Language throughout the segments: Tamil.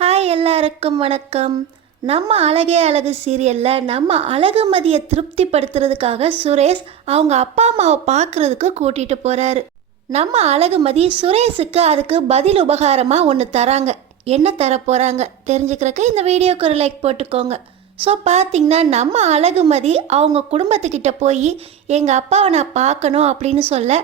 ஹாய் எல்லாருக்கும் வணக்கம். நம்ம அழகே அழகு சீரியலில் நம்ம அழகுமதியை திருப்திப்படுத்துறதுக்காக சுரேஷ் அவங்க அப்பா அம்மாவை பார்க்குறதுக்கு கூட்டிகிட்டு போகிறாரு. நம்ம அழகுமதி சுரேஷுக்கு அதுக்கு பதில் உபகாரமாக ஒன்று தராங்க. என்ன தர போகிறாங்க தெரிஞ்சுக்கிறக்கு இந்த வீடியோக்கு ஒரு லைக் போட்டுக்கோங்க. ஸோ பார்த்திங்கன்னா நம்ம அழகுமதி அவங்க குடும்பத்துக்கிட்ட போய் எங்கள் அப்பாவை நான் பார்க்கணும் அப்படின்னு சொல்ல,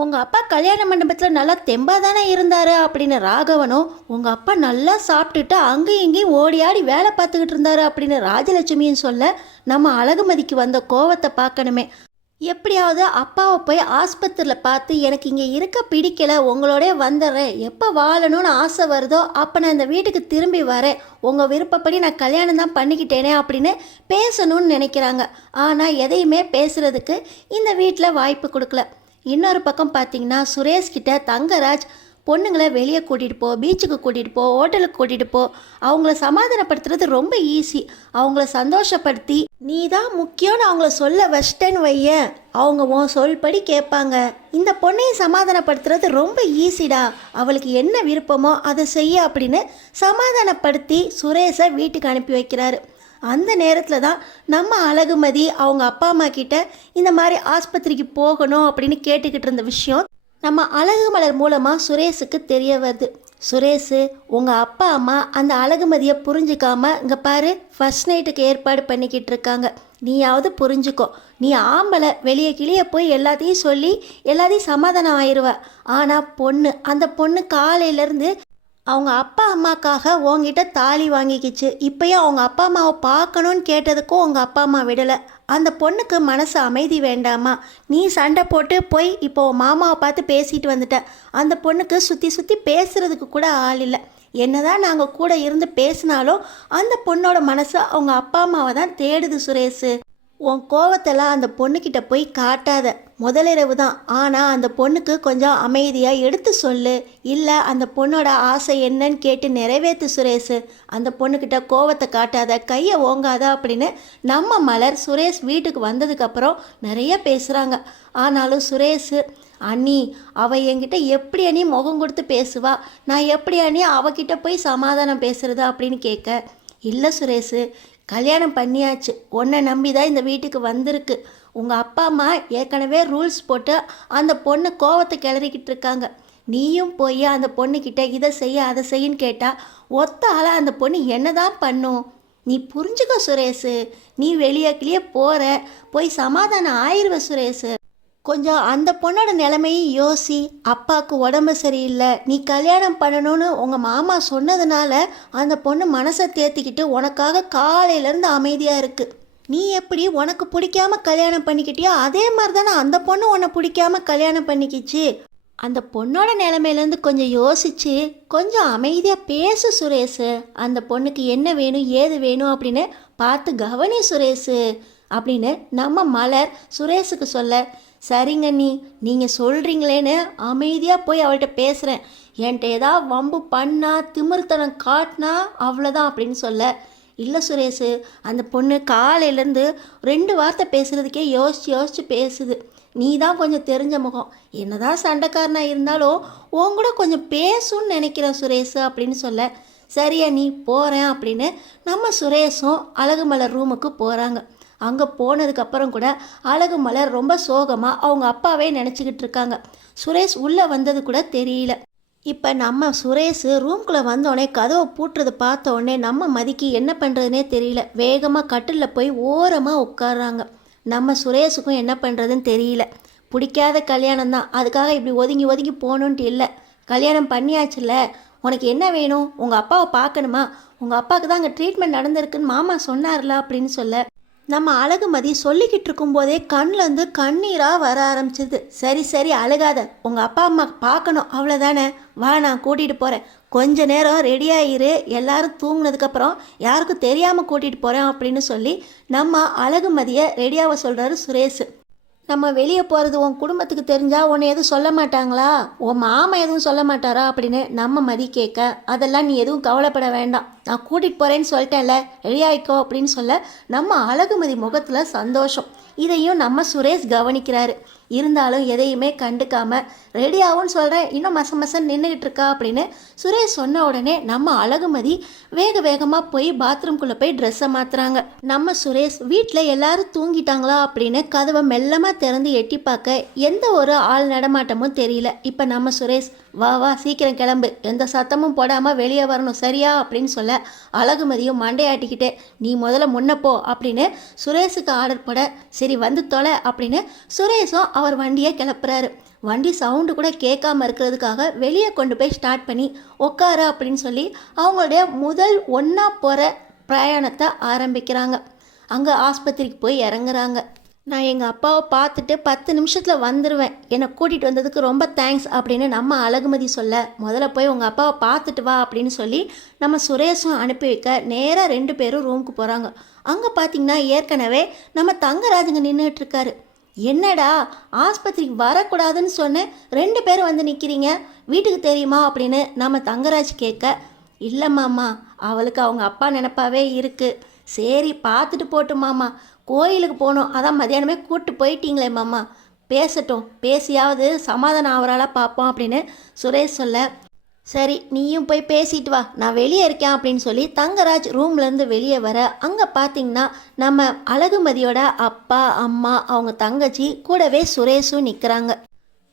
உங்கள் அப்பா கல்யாண மண்டபத்தில் நல்லா தெம்பாக தானே இருந்தார் அப்படின்னு ராகவனும், உங்கள் அப்பா நல்லா சாப்பிட்டுட்டு அங்கேயும் இங்கேயும் ஓடி ஆடி வேலை பார்த்துக்கிட்டு இருந்தாரு அப்படின்னு ராஜலட்சுமியும் சொல்ல, நம்ம அழகுமதிக்கு வந்த கோவத்தை பார்க்கணுமே. எப்படியாவது அப்பாவை போய் ஆஸ்பத்திரியில் பார்த்து எனக்கு இங்கே இருக்க பிடிக்கலை, உங்களோடய வந்துடுறேன், எப்போ வாழணும்னு ஆசை வருதோ அப்போ நான் இந்த வீட்டுக்கு திரும்பி வரேன், உங்கள் விருப்பப்படி நான் கல்யாணம் தான் பண்ணிக்கிட்டேனே அப்படின்னு பேசணும்னு நினைக்கிறாங்க. ஆனால் எதையுமே பேசுகிறதுக்கு இந்த வீட்டில் வாய்ப்பு கொடுக்கல. இன்னொரு பக்கம் பார்த்தீங்கன்னா சுரேஷ்கிட்ட தங்கராஜ் பொண்ணுங்களை வெளியே கூட்டிகிட்டு போ, பீச்சுக்கு கூட்டிகிட்டு போ, ஹோட்டலுக்கு கூட்டிகிட்டு போ, அவங்கள சமாதானப்படுத்துறது ரொம்ப ஈஸி, அவங்கள சந்தோஷப்படுத்தி நீ தான் முக்கியம்னு அவங்கள சொல்ல வச்சிட்டேன்னு வைய, அவங்க உன் சொல்படி கேட்பாங்க. இந்த பொண்ணையும் சமாதானப்படுத்துறது ரொம்ப ஈஸிடா, அவளுக்கு என்ன விருப்பமோ அதை செய்ய அப்படின்னு சமாதானப்படுத்தி சுரேஷை வீட்டுக்கு அனுப்பி வைக்கிறாரு. அந்த நேரத்தில் தான் நம்ம அழகுமதி அவங்க அப்பா அம்மா கிட்ட இந்த மாதிரி ஆஸ்பத்திரிக்கு போகணும் அப்படின்னு கேட்டுக்கிட்டு இருந்த விஷயம் நம்ம அழகுமலர் மூலமாக சுரேஷுக்கு தெரிய வருது. சுரேஷு, உங்கள் அப்பா அம்மா அந்த அழகுமதியை புரிஞ்சிக்காம இங்கே பாரு ஃபர்ஸ்ட் நைட்டுக்கு ஏற்பாடு பண்ணிக்கிட்டு இருக்காங்க, நீயாவது புரிஞ்சுக்கோ, நீ ஆம்பளை வெளியே கிளியே போய் எல்லாத்தையும் சொல்லி எல்லாத்தையும் சமாதானம் ஆயிடுவ. ஆனால் பொண்ணு, அந்த பொண்ணு காலையிலேருந்து அவங்க அப்பா அம்மாக்காக உங்ககிட்ட தாலி வாங்கிக்கிச்சு, இப்போயும் அவங்க அப்பா அம்மாவை பார்க்கணுன்னு கேட்டதுக்கும் உங்கள் அப்பா அம்மா விடலை. அந்த பொண்ணுக்கு மனசு அமைதி வேண்டாமா? நீ சண்டை போட்டு போய் இப்போ மாமாவை பார்த்து பேசிட்டு வந்துட்ட. அந்த பொண்ணுக்கு சுற்றி சுற்றி பேசுகிறதுக்கு கூட ஆள் இல்லை. என்னதான் நாங்கள் கூட இருந்து பேசினாலும் அந்த பொண்ணோட மனசு அவங்க அப்பா அம்மாவை தான் தேடுது. சுரேஷு, உன் கோவத்தெல்லாம் அந்த பொண்ணுக்கிட்ட போய் காட்டாத, முதலிரவு தான், ஆனால் அந்த பொண்ணுக்கு கொஞ்சம் அமைதியாக எடுத்து சொல்லு, இல்லை அந்த பொண்ணோட ஆசை என்னன்னு கேட்டு நிறைவேற்று சுரேஷு, அந்த பொண்ணுக்கிட்ட கோவத்தை காட்டாத, கையை ஓங்காத அப்படின்னு நம்ம மலர் சுரேஷ் வீட்டுக்கு வந்ததுக்கப்புறம் நிறைய பேசுகிறாங்க. ஆனாலும் சுரேஷு, அண்ணி அவள் என்கிட்ட எப்படி அண்ணி முகம் கொடுத்து பேசுவா, நான் எப்படி அண்ணி அவகிட்ட போய் சமாதானம் பேசுறது அப்படின்னு கேட்க, இல்லை சுரேஷு, கல்யாணம் பண்ணியாச்சு, உன்னை நம்பி தான் இந்த வீட்டுக்கு வந்திருக்கு, உங்கள் அப்பா அம்மா ஏற்கனவே ரூல்ஸ் போட்டு அந்த பொண்ணு கோவத்தை கிளறிக்கிட்டு இருக்காங்க, நீயும் போய் அந்த பொண்ணுக்கிட்ட இதை செய்ய அதை செய்யின்னு கேட்டால் ஒத்த ஆளாக அந்த பொண்ணு என்ன தான் பண்ணும்? நீ புரிஞ்சுக்க சுரேஷு, நீ வெளியே கிளியே போகிற, போய் சமாதானம் ஆயிடுவ சுரேஷு, கொஞ்சம் அந்த பொண்ணோட நிலைமையும் யோசி. அப்பாவுக்கு உடம்பு சரியில்லை, நீ கல்யாணம் பண்ணணும்னு உங்கள் மாமா சொன்னதுனால அந்த பொண்ணு மனசை தேர்த்திக்கிட்டு உனக்காக காலையிலேருந்து அமைதியாக இருக்குது. நீ எப்படி உனக்கு பிடிக்காம கல்யாணம் பண்ணிக்கிட்டியோ அதே மாதிரி தானே அந்த பொண்ணு உன்னை பிடிக்காம கல்யாணம் பண்ணிக்கிச்சு. அந்த பொண்ணோட நிலைமையிலேருந்து கொஞ்சம் யோசிச்சு கொஞ்சம் அமைதியாக பேசு சுரேஷு, அந்த பொண்ணுக்கு என்ன வேணும் ஏது வேணும் அப்படின்னு பார்த்து கவனி சுரேஷு அப்படின்னு நம்ம மலர் சுரேஷுக்கு சொல்ல, சரிங்க நீங்கள் சொல்கிறீங்களேன்னு அமைதியாக போய் அவள்கிட்ட பேசுகிறேன், என்கிட்ட ஏதாவது வம்பு பண்ணா திமிர்த்தனம் காட்டினா அவ்வளோதான் அப்படின்னு சொல்ல, இல்லை சுரேஷு, அந்த பொண்ணு காலையிலேருந்து 2 வார்த்தை பேசுகிறதுக்கே யோசித்து பேசுது, நீ தான் கொஞ்சம் தெரிஞ்ச முகம், என்னதான் சண்டைக்காரனாக இருந்தாலும் உன் கூட கொஞ்சம் பேசுன்னு நினைக்கிறேன் சுரேஷு அப்படின்னு சொல்ல, சரியா நீ போகிறேன் அப்படின்னு நம்ம சுரேஷும் அழகுமலர் ரூமுக்கு போகிறாங்க. அங்கே போனதுக்கப்புறம் கூட அழகுமலர் ரொம்ப சோகமாக அவங்க அப்பாவே நினச்சிக்கிட்டு இருக்காங்க. சுரேஷ் உள்ளே வந்தது கூட தெரியல. இப்போ நம்ம சுரேஷ் ரூம்குள்ளே வந்தோடனே கதவை பூட்டுறது பார்த்த உடனே நம்ம மதிக்கு என்ன பண்ணுறதுனே தெரியல, வேகமாக கட்டிலில் போய் ஓரமாக உட்காடுறாங்க. நம்ம சுரேஷுக்கும் என்ன பண்ணுறதுன்னு தெரியல. பிடிக்காத கல்யாணம் தான், அதுக்காக இப்படி ஒதுங்கி ஒதுங்கி போகணுன்ட்டு இல்லை, கல்யாணம் பண்ணியாச்சுல்ல, உனக்கு என்ன வேணும், உங்கள் அப்பாவை பார்க்கணுமா, உங்கள் அப்பாவுக்கு தான் அங்கே ட்ரீட்மெண்ட் நடந்திருக்குன்னு மாமா சொன்னார்ல அப்படின்னு சொல்ல, நம்ம அழகுமதி சொல்லிக்கிட்டு இருக்கும்போதே கண்ணிலேருந்து கண்ணீராக வர ஆரம்பிச்சிது. சரி சரி அழுகாத, உங்கள் அப்பா அம்மா பார்க்கணும் அவ்வளோதானே, வா நான் கூட்டிகிட்டு போகிறேன், கொஞ்ச நேரம் ரெடியாகிரு, எல்லாரும் தூங்கினதுக்கப்புறம் யாருக்கும் தெரியாமல் கூட்டிகிட்டு போகிறேன் அப்படின்னு சொல்லி நம்ம அழகுமதியை ரெடியாக சொல்கிறாரு சுரேஷ். நம்ம வெளியே போகிறது உன் குடும்பத்துக்கு தெரிஞ்சால் உன்னை எதுவும் சொல்ல மாட்டாங்களா, உன் மாமா எதுவும் சொல்ல மாட்டாரா அப்படின்னு நம்ம மதி கேட்க, அதெல்லாம் நீ எதுவும் கவலைப்பட வேண்டாம், நான் கூட்டிகிட்டு போகிறேன்னு சொல்லிட்டேன்ல, ரெடியாயிக்கோ அப்படின்னு சொல்ல நம்ம அழகுமதி முகத்தில் சந்தோஷம். இதையும் நம்ம சுரேஷ் கவனிக்கிறாரு. இருந்தாலும் எதையுமே கண்டுக்காம ரெடியாகும்னு சொல்கிறேன், இன்னும் மசன்னு நின்றுக்கிட்டு இருக்கா அப்படின்னு சுரேஷ் சொன்ன உடனே நம்ம அழகுமதி வேக வேகமாக போய் பாத்ரூம்குள்ளே போய் ட்ரெஸ்ஸை மாற்றுறாங்க. நம்ம சுரேஷ் வீட்டில் எல்லாரும் தூங்கிட்டாங்களா அப்படின்னு கதவை மெல்லமாக திறந்து எட்டி பார்க்க எந்த ஒரு ஆள் நடமாட்டமும் தெரியல. இப்போ நம்ம சுரேஷ், வா வா சீக்கிரம் கிளம்பு, எந்த சத்தமும் போடாமல் வெளியே வரணும் சரியா அப்படின்னு சொல்ல அழகுமதியும் மண்டையாட்டிக்கிட்டே நீ முதல்ல முன்னப்போ அப்படின்னு சுரேஷுக்கு ஆர்டர் போட சரி வந்து தொலை அப்படின்னு சுரேஷும் அவர் வண்டியை கிளப்புறாரு. வண்டி சவுண்டு கூட கேட்காம இருக்கிறதுக்காக வெளியே கொண்டு போய் ஸ்டார்ட் பண்ணி உட்கார அப்படின்னு சொல்லி அவங்களுடைய முதல் ஒன்றா போகிற பிரயாணத்தை ஆரம்பிக்கிறாங்க. அங்கே ஆஸ்பத்திரிக்கு போய் இறங்குறாங்க. நான் எங்கள் அப்பாவை பார்த்துட்டு 10 நிமிஷத்தில் வந்துடுவேன், என்னை கூட்டிகிட்டு வந்ததுக்கு ரொம்ப தேங்க்ஸ் அப்படின்னு நம்ம அழகுமதி சொல்ல முதல்ல போய் உங்கள் அப்பாவை பார்த்துட்டு வா அப்படின்னு சொல்லி நம்ம சுரேஷும் அனுப்பி வைக்க நேராக 2 பேரும் ரூமுக்கு போகிறாங்க. அங்கே பார்த்தீங்கன்னா ஏற்கனவே நம்ம தங்கராஜுங்க நின்றுட்டு இருக்காரு. என்னடா ஆஸ்பத்திரிக்கு வரக்கூடாதுன்னு சொன்னேன், 2 பேரும் வந்து நிற்கிறீங்க, வீட்டுக்கு தெரியுமா அப்படின்னு நம்ம தங்கராஜ் கேட்க இல்லை மாமா, அவளுக்கு அவங்க அப்பா நினப்பாவே இருக்குது, சரி பார்த்துட்டு போட்டும் மாமா, கோயிலுக்கு போகணும், அதான் மதியானமே கூப்பிட்டு போயிட்டீங்களே மாமா, பேசட்டும், பேசியாவது சமாதானம் ஆவறாளா பார்ப்போம் அப்படின்னு சுரேஷ் சொல்ல சரி நீயும் போய் பேசிட்டு வா, நான் வெளியே இருக்கேன் அப்படின்னு சொல்லி தங்கராஜ் ரூம்லேருந்து வெளியே வர அங்கே பார்த்தீங்கன்னா நம்ம அழகுமதியோட அப்பா அம்மா அவங்க தங்கச்சி கூடவே சுரேஷும் நிற்கிறாங்க.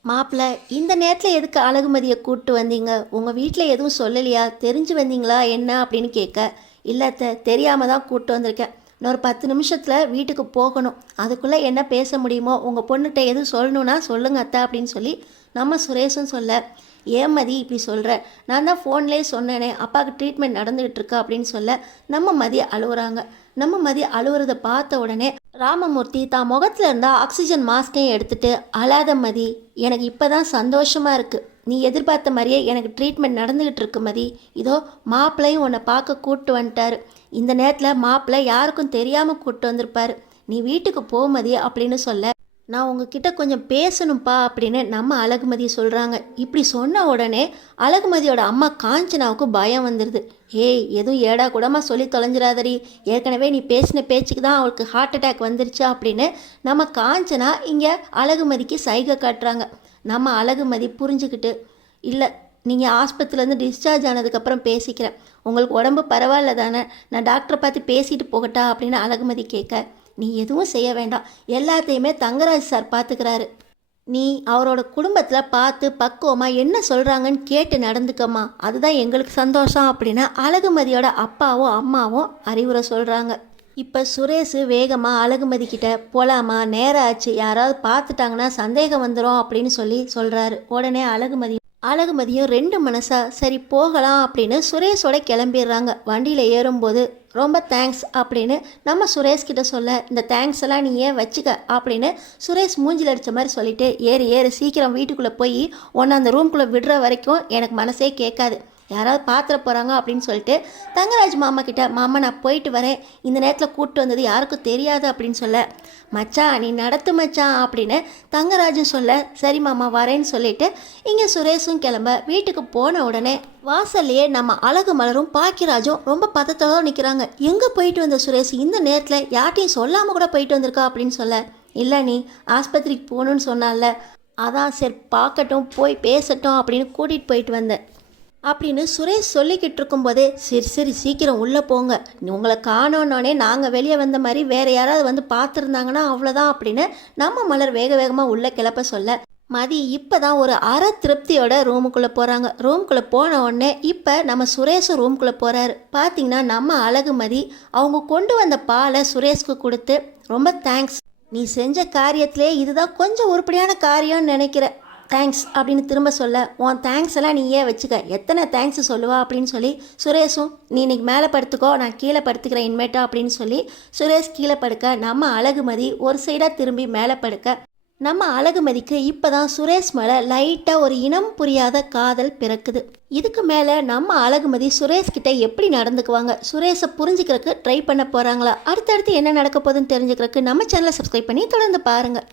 மாப்பிள்ளை, இந்த நேரத்தில் எதுக்கு அழகுமதியை கூப்பிட்டு வந்தீங்க, உங்கள் வீட்டில் எதுவும் சொல்லலையா, தெரிஞ்சு வந்தீங்களா என்ன அப்படின்னு கேட்க இல்லத்த தெரியாமல் தான் கூப்பிட்டு வந்திருக்கேன், இன்னொரு 10 நிமிஷத்தில் வீட்டுக்கு போகணும், அதுக்குள்ளே என்ன பேச முடியுமோ உங்கள் பொண்ணுகிட்ட எதுவும் சொல்லணுன்னா சொல்லுங்க அத்தை அப்படின்னு சொல்லி நம்ம சுரேஷும் சொல்ல ஏமதி இப்படி சொல்கிற, நான் தான் ஃபோன்லேயே சொன்னேனே அப்பாவுக்கு ட்ரீட்மெண்ட் நடந்துகிட்டு இருக்கா அப்படின்னு சொல்ல நம்ம மதி அழுகுறாங்க. நம்ம மதி அழுகுறதை பார்த்த உடனே ராமமூர்த்தி தான் முகத்தில் இருந்தால் ஆக்சிஜன் மாஸ்கையும் எடுத்துகிட்டு அழாத மதி, எனக்கு இப்போ தான் சந்தோஷமாக இருக்குது, நீ எதிர்பார்த்த மாதிரியே எனக்கு ட்ரீட்மெண்ட் நடந்துக்கிட்டு இருக்கு மதி, இதோ மாப்பிள்ளையும் உன்னை பார்க்க கூப்பிட்டு வந்துட்டாரு, இந்த நேரத்தில் மாப்பிள்ளை யாருக்கும் தெரியாமல் கூப்பிட்டு வந்திருப்பார், நீ வீட்டுக்கு போமதி அப்படின்னு சொல்ல நான் உங்ககிட்ட கொஞ்சம் பேசணும்ப்பா அப்படின்னு நம்ம அழகுமதி சொல்கிறாங்க. இப்படி சொன்ன உடனே அழகுமதியோட அம்மா காஞ்சனாவுக்கு பயம் வந்துடுது. ஏய் எதுவும் ஏடா கூடமாக சொல்லி தொலைஞ்சிடாதடி, ஏற்கனவே நீ பேசின பேச்சுக்கு தான் அவளுக்கு ஹார்ட் அட்டாக் வந்துருச்சா அப்படின்னு நம்ம காஞ்சனா இங்கே அழகுமதிக்கு சைகை காட்டுறாங்க. நம்ம அழகுமதி புரிஞ்சுக்கிட்டு இல்லை நீங்கள் ஆஸ்பத்திரிலேருந்து டிஸ்சார்ஜ் ஆனதுக்கப்புறம் பேசிக்கிறேன், உங்களுக்கு உடம்பு பரவாயில்ல தானே, நான் டாக்டரை பார்த்து பேசிட்டு போகட்டா அப்படின்னு அழகுமதி கேட்க நீ எதுவும் செய்ய வேண்டாம், எல்லாத்தையுமே தங்கராஜ் சார் பார்த்துக்கிறாரு, நீ அவரோட குடும்பத்தில் பார்த்து பக்குவமாக என்ன சொல்கிறாங்கன்னு கேட்டு நடந்துக்கம்மா, அதுதான் எங்களுக்கு சந்தோஷம் அப்படின்னு அழகுமதியோட அப்பாவும் அம்மாவும் அறிவுரை சொல்கிறாங்க. இப்போ சுரேஷ் வேகமாக அழகுமதி கிட்ட போகலாமா, நேரம் ஆச்சு, யாராவது பார்த்துட்டாங்கன்னா சந்தேகம் வந்துடும் அப்படின்னு சொல்லி சொல்கிறாரு. உடனே அழகுமதியும் 2 மனசா சரி போகலாம் அப்படின்னு சுரேஷோட கிளம்பிடுறாங்க. வண்டியில் ஏறும்போது ரொம்ப தேங்க்ஸ் அப்படின்னு நம்ம சுரேஷ்கிட்ட சொல்ல இந்த தேங்க்ஸ் எல்லாம் நீ ஏன் வச்சுக்க அப்படின்னு சுரேஷ் மூஞ்சில் அடித்த மாதிரி சொல்லிட்டு ஏறு சீக்கிரம் வீட்டுக்குள்ளே போய் உன்னை அந்த ரூம்குள்ளே விடுற வரைக்கும் எனக்கு மனசே கேட்காது, யாராவது பாத்திர போகிறாங்க அப்படின்னு சொல்லிட்டு தங்கராஜ் மாமா கிட்ட மாமா நான் போயிட்டு வரேன், இந்த நேரத்தில் கூப்பிட்டு வந்தது யாருக்கும் தெரியாது அப்படின்னு சொல்ல மச்சான் நீ நடத்து மச்சான் அப்படின்னு தங்கராஜும் சொல்ல சரி மாமா வரேன்னு சொல்லிட்டு இங்கே சுரேஷும் கிளம்ப வீட்டுக்கு போன உடனே வாசல்லையே நம்ம அழகு மலரும் பாக்கியராஜும் ரொம்ப பதத்தோட நிற்கிறாங்க. எங்கே போயிட்டு வந்த சுரேஷ் இந்த நேரத்தில் யார்ட்டையும் சொல்லாமல் கூட போயிட்டு வந்திருக்கா அப்படின்னு சொல்ல இல்லை நீ ஆஸ்பத்திரிக்கு போகணுன்னு சொன்னால, அதான் சரி பார்க்கட்டும் போய் பேசட்டும் அப்படின்னு கூட்டிகிட்டு போயிட்டு வந்தேன் அப்படின்னு சுரேஷ் சொல்லிக்கிட்டு இருக்கும்போதே சரி சீக்கிரம் உள்ளே போங்க, உங்களை காணோன்னே நாங்கள் வெளியே வந்த மாதிரி வேறு யாராவது வந்து பார்த்துருந்தாங்கன்னா அவ்வளோதான் அப்படின்னு நம்ம மலர் வேகமாக உள்ளே கிளப்ப சொல்ல மதி இப்போ தான் ஒரு அரை திருப்தியோட ரூமுக்குள்ளே போகிறாங்க. ரூமுக்குள்ளே போன உடனே இப்போ நம்ம சுரேஷும் ரூமுக்குள்ளே போகிறாரு. பார்த்திங்கன்னா நம்ம அழகுமதி அவங்க கொண்டு வந்த பாலை சுரேஷ்க்கு கொடுத்து ரொம்ப தேங்க்ஸ், நீ செஞ்ச காரியத்திலே இதுதான் கொஞ்சம் உருப்படியான காரியம்னு நினைக்கிறேன், தேங்க்ஸ் அப்படின்னு திரும்ப சொல்ல உன் தேங்க்ஸ் எல்லாம் நீயே வச்சுக்க, எத்தனை தேங்க்ஸ் சொல்லுவா அப்படின்னு சொல்லி சுரேஷும் நீ இன்னைக்கு மேலே படுத்துக்கோ நான் கீழே படுத்துக்கிறேன் இன்மேட்டா அப்படின்னு சொல்லி சுரேஷ் கீழே படுக்க நம்ம அழகுமதி ஒரு சைடாக திரும்பி மேலே படுக்க நம்ம அழகுமதிக்கு இப்போ தான் சுரேஷ் மேலே லைட்டாக ஒரு இனம் புரியாத காதல் பிறக்குது. இதுக்கு மேலே நம்ம அழகுமதி சுரேஷ் கிட்ட எப்படி நடந்துக்குவாங்க, சுரேஷை புரிஞ்சுக்கிறதுக்கு ட்ரை பண்ண போகிறாங்களா, அடுத்தடுத்து என்ன நடக்க போகுதுன்னு தெரிஞ்சுக்கிறதுக்கு நம்ம சேனலை சப்ஸ்கிரைப் பண்ணி தொடர்ந்து பாருங்கள்.